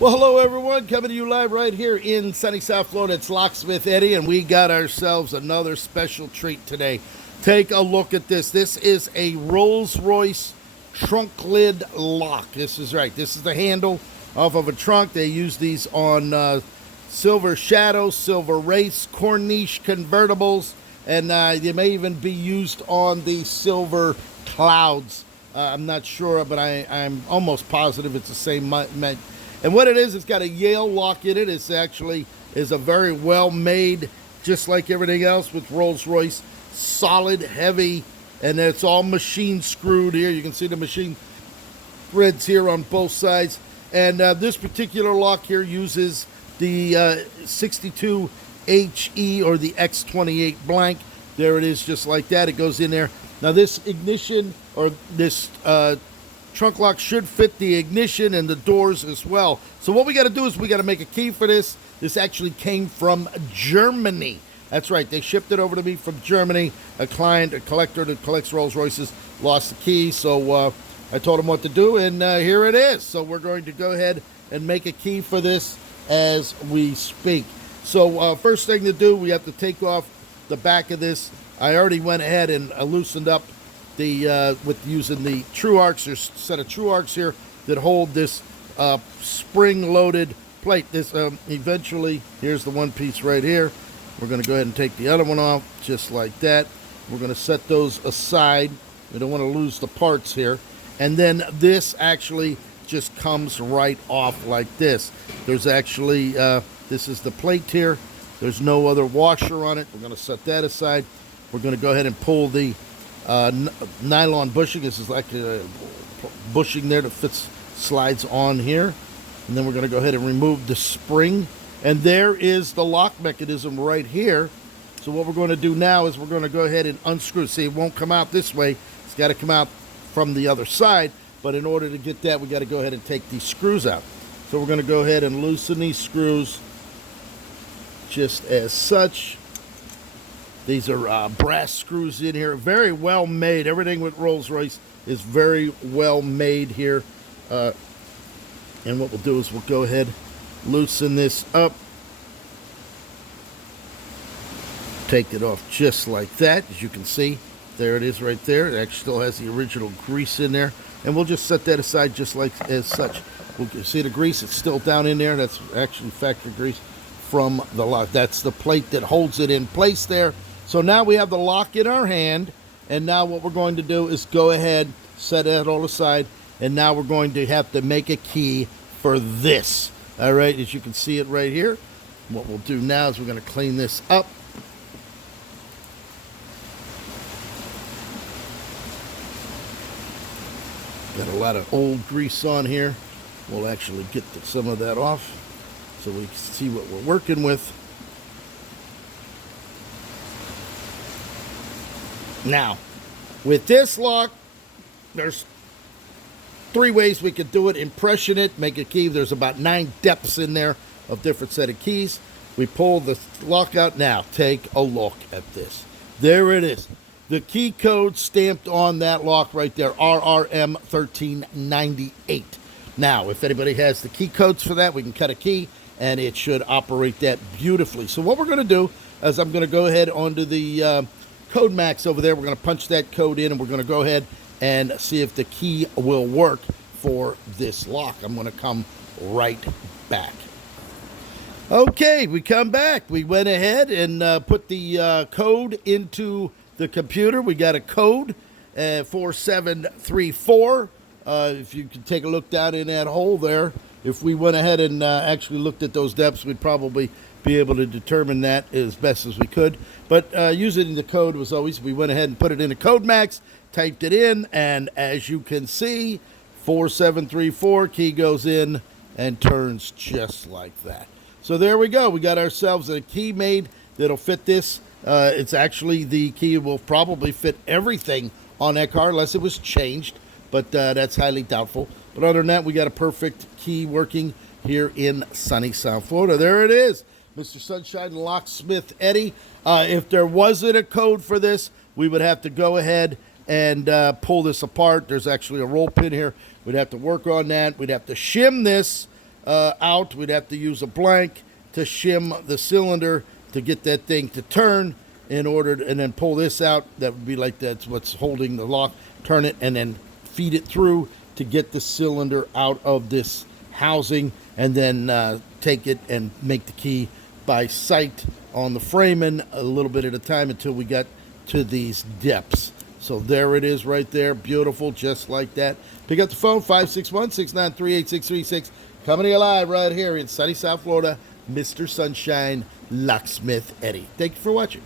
Well, hello everyone, coming to you live right here in sunny South Florida. It's Locksmith Eddy, and we got ourselves another special treat today. Take a look at this. This is a Rolls-Royce trunk lid lock. This is right. This is the handle off of a trunk. They use these on Silver Shadow, Silver Race, Corniche convertibles, and they may even be used on the Silver Clouds. I'm not sure, but I'm almost positive it's the same. And what it is, it's got a Yale lock in it. It's actually is a very well made, just like everything else with Rolls-Royce, solid, heavy, and it's all machine screwed here. You can see the machine threads here on both sides. And this particular lock here uses the 62HE or the X28 blank. There it is, just like that. It goes in there. Now this ignition or this trunk lock should fit the ignition and the doors as well. So what we got to do is we got to make a key for this. This actually came from Germany. That's right. They shipped it over to me from Germany. A collector that collects Rolls Royces lost the key. So I told him what to do, and here it is. So we're going to go ahead and make a key for this as we speak. So first thing to do, we have to take off the back of this. I already went ahead and loosened up the with using the True Arcs. There's a set of True Arcs here that hold this spring-loaded plate. This eventually, here's the one piece right here. We're going to go ahead and take the other one off just like that. We're going to set those aside. We don't want to lose the parts here. And then this actually just comes right off like this. There's actually, this is the plate here. There's no other washer on it. We're going to set that aside. We're going to go ahead and pull the nylon bushing. This is like a bushing there that slides on here. And then we're going to go ahead and remove the spring. And there is the lock mechanism right here. So what we're going to do now is we're going to go ahead and unscrew. See, it won't come out this way. It's got to come out from the other side. But in order to get that, we got to go ahead and take these screws out. So we're going to go ahead and loosen these screws just as such. These are brass screws in here, very well made. Everything with Rolls-Royce is very well made here. And what we'll do is we'll go ahead, loosen this up, take it off just like that. As you can see, there it is right there. It actually still has the original grease in there. And we'll just set that aside just like as such. We'll see the grease, it's still down in there. That's actually factory grease from the lock. That's the plate that holds it in place there. So now we have the lock in our hand, and now what we're going to do is go ahead, set that all aside, and now we're going to have to make a key for this. All right, as you can see it right here. What we'll do now is we're going to clean this up. Got a lot of old grease on here. We'll actually get some of that off so we can see what we're working with. Now, with this lock, there's 3 ways we could do it. Impression it, make a key. There's about 9 depths in there of different set of keys. We pull the lock out. Now, take a look at this. There it is. The key code stamped on that lock right there, RRM 1398. Now, if anybody has the key codes for that, we can cut a key, and it should operate that beautifully. So what we're going to do is I'm going to go ahead onto the Code Max over there. We're going to punch that code in, and we're going to go ahead and see if the key will work for this lock. I'm going to come right back. Okay, we come back. We went ahead and put the code into the computer. We got a code 4734. If you can take a look down in that hole there, if we went ahead and actually looked at those depths, we'd probably be able to determine that as best as we could. But using the code was always, we went ahead and put it in a Code Max, typed it in, and as you can see, 4734, key goes in and turns just like that. So there we go. We got ourselves a key made that'll fit this. It's actually, the key will probably fit everything on that car unless it was changed, but that's highly doubtful. But other than that, we got a perfect key working here in sunny South Florida. There it is. Mr. Sunshine Locksmith Eddy. If there wasn't a code for this, we would have to go ahead and pull this apart. There's actually a roll pin here. We'd have to work on that. We'd have to shim this out. We'd have to use a blank to shim the cylinder to get that thing to turn in order to, and then pull this out. That would be like that's what's holding the lock. Turn it and then feed it through to get the cylinder out of this housing, and then take it and make the key by sight on the framing a little bit at a time until we got to these depths. So there it is right there. Beautiful, just like that. Pick up the phone, 561-693-8636. Coming to you live right here in sunny South Florida, Mr. Sunshine Locksmith Eddy. Thank you for watching.